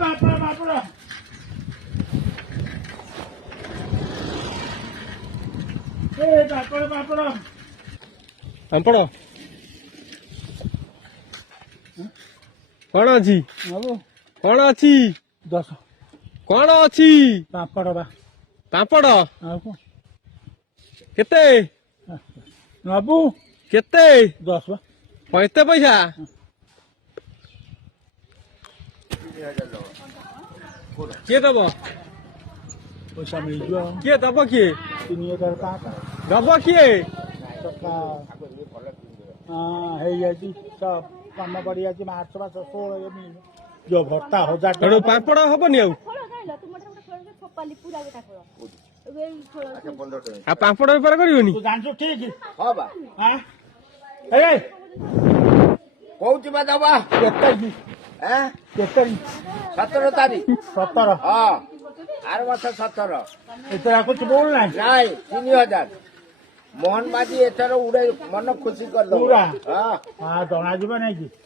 ପାମ୍ପଡ଼ ପାମ୍ପଡ଼ ପାମ୍ପଡ଼ ପାମ୍ପଡ଼ ପାମ୍ପଡ଼ କଣ ଅଛି କଣ ଅଛି 10 କଣ ଅଛି ପାମ୍ପଡ଼ ବା ପାମ୍ପଡ଼ ଆଉ କଣ କେତେ ନବୁ କେତେ 10 ବା କେତେ ପଇସା କିଏ ଦବ ପଇସା ମିଳିଯିବ କିଏ ଦବ କିଏ 3000 ଟଙ୍କା ଦବ କିଏ ହେଇଯାଇଛି କାମ ପଡ଼ିଯାଇଛି ମାର୍ଚ୍ଚ ମାସ 16 ମିଳିବ ଯୋଉ ଭତ୍ତା 1000 ତେଣୁ ଟଙ୍କା ପାମ୍ପଡ଼ ହବନି ଆଉ ଆଉ ପାମ୍ପଡ଼ ବେପାର କରିବନି ତୁ ଜାଣିଛୁ ଠିକ ହଁ ବା କହୁଛି ବା ଦବା କେତେ କେତେ 17 ତାରିଖ 17 ହଁ ଆର ମାସ 17 ଏତେ ରାଖୁଛୁ ବୋଲ ନାହିଁ ନାଇଁ 3000 ମୋହନ ମାଝି ଏଥର ଉଡେ ମନ ଖୁସି କରିଦବ ପୁରା ହଁ ଜଣାଯିବ ନାଇଁ କି